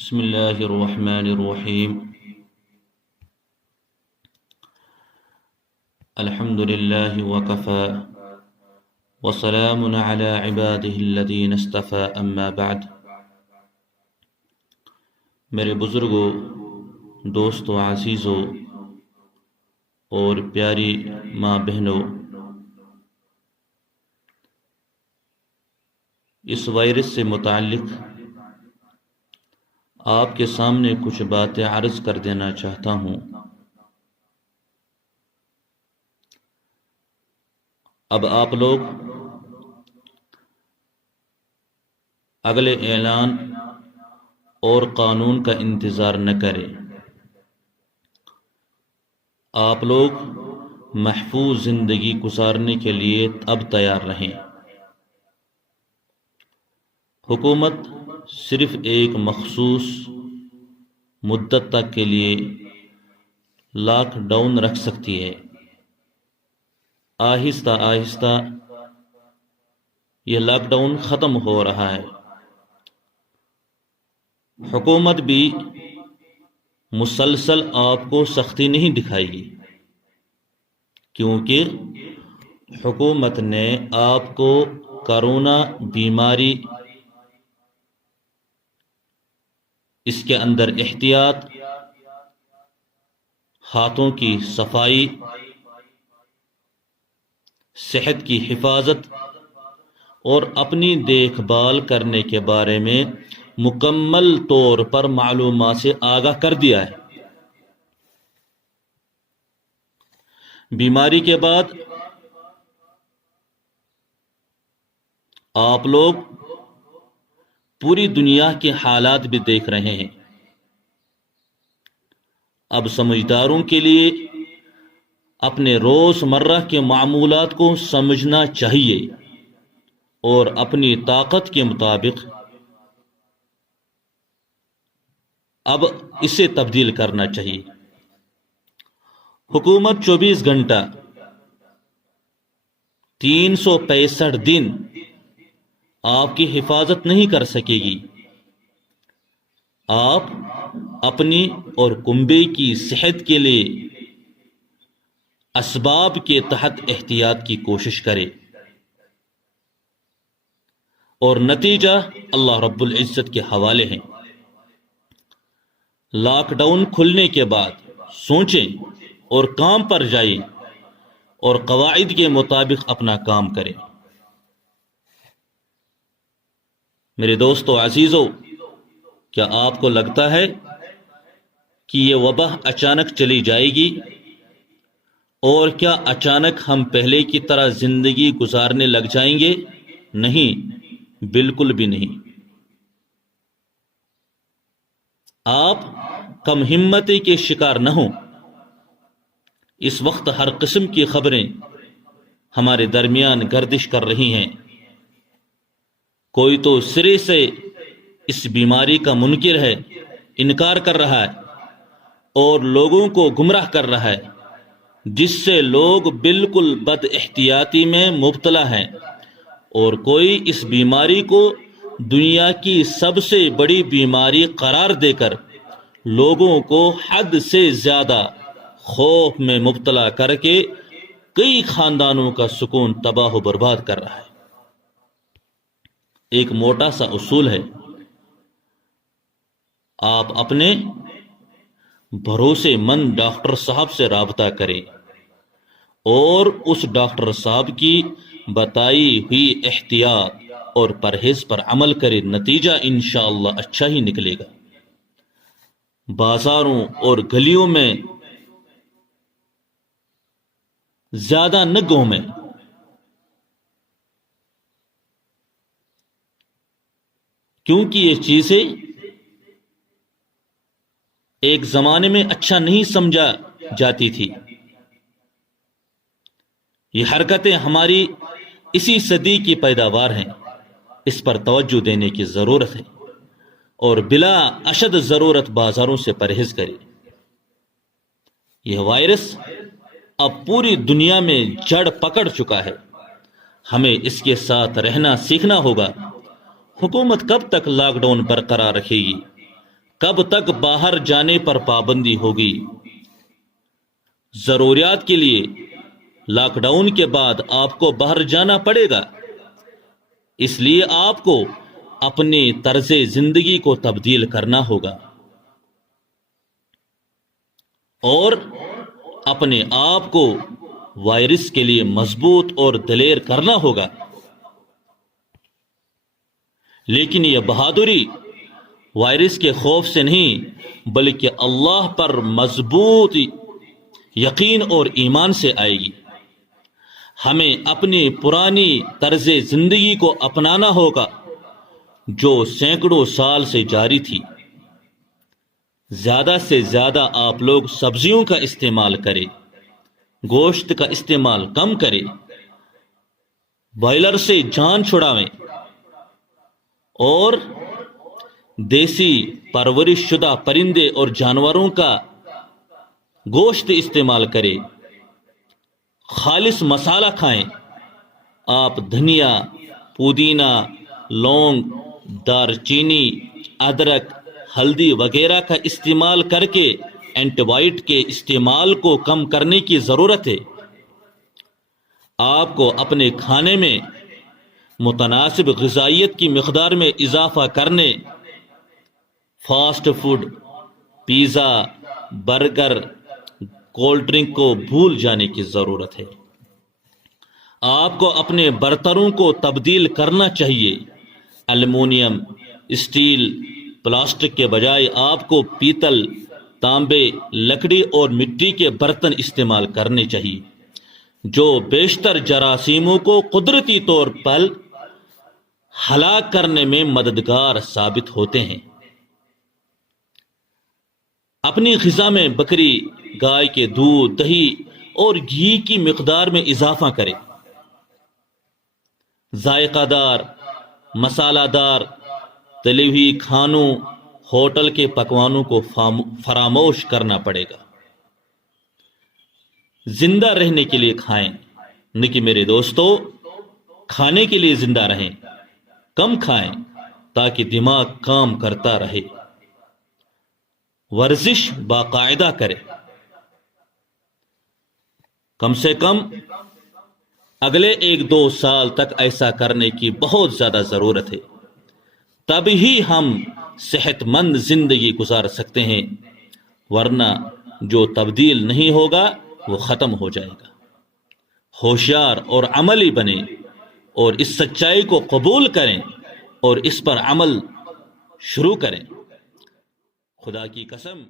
بسم الله الرحمن الرحيم. الحمد لله وكفى وسلام على عباده الذين اصطفى اما بعد. میرے بزرگوں، دوستوں، عزیزوں اور پیاری ماں بہنوں، اس وائرس سے متعلق آپ کے سامنے کچھ باتیں عرض کر دینا چاہتا ہوں. اب آپ لوگ اگلے اعلان اور قانون کا انتظار نہ کریں. آپ لوگ محفوظ زندگی گزارنے کے لیے اب تیار رہیں. حکومت صرف ایک مخصوص مدت تک کے لیے لاک ڈاؤن رکھ سکتی ہے. آہستہ آہستہ یہ لاک ڈاؤن ختم ہو رہا ہے. حکومت بھی مسلسل آپ کو سختی نہیں دکھائے گی، کیونکہ حکومت نے آپ کو کرونا بیماری، اس کے اندر احتیاط، ہاتھوں کی صفائی، صحت کی حفاظت اور اپنی دیکھ بھال کرنے کے بارے میں مکمل طور پر معلومات سے آگاہ کر دیا ہے. بیماری کے بعد آپ لوگ پوری دنیا کے حالات بھی دیکھ رہے ہیں. اب سمجھداروں کے لیے اپنے روزمرہ کے معمولات کو سمجھنا چاہیے اور اپنی طاقت کے مطابق اب اسے تبدیل کرنا چاہیے. حکومت 24 گھنٹہ 365 دن آپ کی حفاظت نہیں کر سکے گی. آپ اپنی اور کنبے کی صحت کے لیے اسباب کے تحت احتیاط کی کوشش کرے، اور نتیجہ اللہ رب العزت کے حوالے ہیں. لاک ڈاؤن کھلنے کے بعد سوچیں اور کام پر جائیں اور قواعد کے مطابق اپنا کام کریں. میرے دوستو عزیزو، کیا آپ کو لگتا ہے کہ یہ وبا اچانک چلی جائے گی؟ اور کیا اچانک ہم پہلے کی طرح زندگی گزارنے لگ جائیں گے؟ نہیں، بالکل بھی نہیں. آپ کم ہمتی کے شکار نہ ہوں. اس وقت ہر قسم کی خبریں ہمارے درمیان گردش کر رہی ہیں. کوئی تو سرے سے اس بیماری کا منکر ہے، انکار کر رہا ہے اور لوگوں کو گمراہ کر رہا ہے، جس سے لوگ بالکل بد احتیاطی میں مبتلا ہیں. اور کوئی اس بیماری کو دنیا کی سب سے بڑی بیماری قرار دے کر لوگوں کو حد سے زیادہ خوف میں مبتلا کر کے کئی خاندانوں کا سکون تباہ و برباد کر رہا ہے. ایک موٹا سا اصول ہے، آپ اپنے بھروسے مند ڈاکٹر صاحب سے رابطہ کریں اور اس ڈاکٹر صاحب کی بتائی ہوئی احتیاط اور پرہیز پر عمل کریں. نتیجہ انشاءاللہ اچھا ہی نکلے گا. بازاروں اور گلیوں میں زیادہ نہ گھومیں. کیونکہ یہ چیزیں ایک زمانے میں اچھا نہیں سمجھا جاتی تھی. یہ حرکتیں ہماری اسی صدی کی پیداوار ہیں. اس پر توجہ دینے کی ضرورت ہے اور بلا اشد ضرورت بازاروں سے پرہیز کریں. یہ وائرس اب پوری دنیا میں جڑ پکڑ چکا ہے. ہمیں اس کے ساتھ رہنا سیکھنا ہوگا. حکومت کب تک لاک ڈاؤن برقرار رکھے گی؟ کب تک باہر جانے پر پابندی ہوگی؟ ضروریات کے لیے لاک ڈاؤن کے بعد آپ کو باہر جانا پڑے گا، اس لیے آپ کو اپنے طرز زندگی کو تبدیل کرنا ہوگا اور اپنے آپ کو وائرس کے لیے مضبوط اور دلیر کرنا ہوگا۔ لیکن یہ بہادری وائرس کے خوف سے نہیں بلکہ اللہ پر مضبوط یقین اور ایمان سے آئے گی۔ ہمیں اپنی پرانی طرز زندگی کو اپنانا ہوگا جو سینکڑوں سال سے جاری تھی۔ زیادہ سے زیادہ آپ لوگ سبزیوں کا استعمال کریں، گوشت کا استعمال کم کریں، بائلر سے جان چھڑاویں اور دیسی پرورش شدہ پرندے اور جانوروں کا گوشت استعمال کریں، خالص مسالہ کھائیں۔ آپ دھنیا، پودینہ، لونگ، دار چینی، ادرک، ہلدی وغیرہ کا استعمال کر کے اینٹی بائیوٹک کے استعمال کو کم کرنے کی ضرورت ہے۔ آپ کو اپنے کھانے میں متناسب غذائیت کی مقدار میں اضافہ کرنے، fast food, pizza, burger, cold drink کو بھول جانے کی ضرورت ہے۔ آپ کو اپنے برتنوں کو تبدیل کرنا چاہیے۔ ایلومینیم، اسٹیل، پلاسٹک کے بجائے آپ کو پیتل، تانبے، لکڑی اور مٹی کے برتن استعمال کرنے چاہیے جو بیشتر جراثیموں کو قدرتی طور پر ہلاک کرنے میں مددگار ثابت ہوتے ہیں۔ اپنی غذا میں بکری، گائے کے دودھ، دہی اور گھی کی مقدار میں اضافہ کریں۔ ذائقہ دار، مسالہ دار، تلی ہوئی کھانوں، ہوٹل کے پکوانوں کو فراموش کرنا پڑے گا۔ زندہ رہنے کے لیے کھائیں، نہ کہ میرے دوستو کھانے کے لیے زندہ رہیں۔ کم کھائیں تاکہ دماغ کام کرتا رہے۔ ورزش باقاعدہ کریں، کم سے کم اگلے 1-2 سال تک ایسا کرنے کی بہت زیادہ ضرورت ہے، تب ہی ہم صحت مند زندگی گزار سکتے ہیں، ورنہ جو تبدیل نہیں ہوگا وہ ختم ہو جائے گا۔ ہوشیار اور عملی بنیں اور اس سچائی کو قبول کریں اور اس پر عمل شروع کریں۔ خدا کی قسم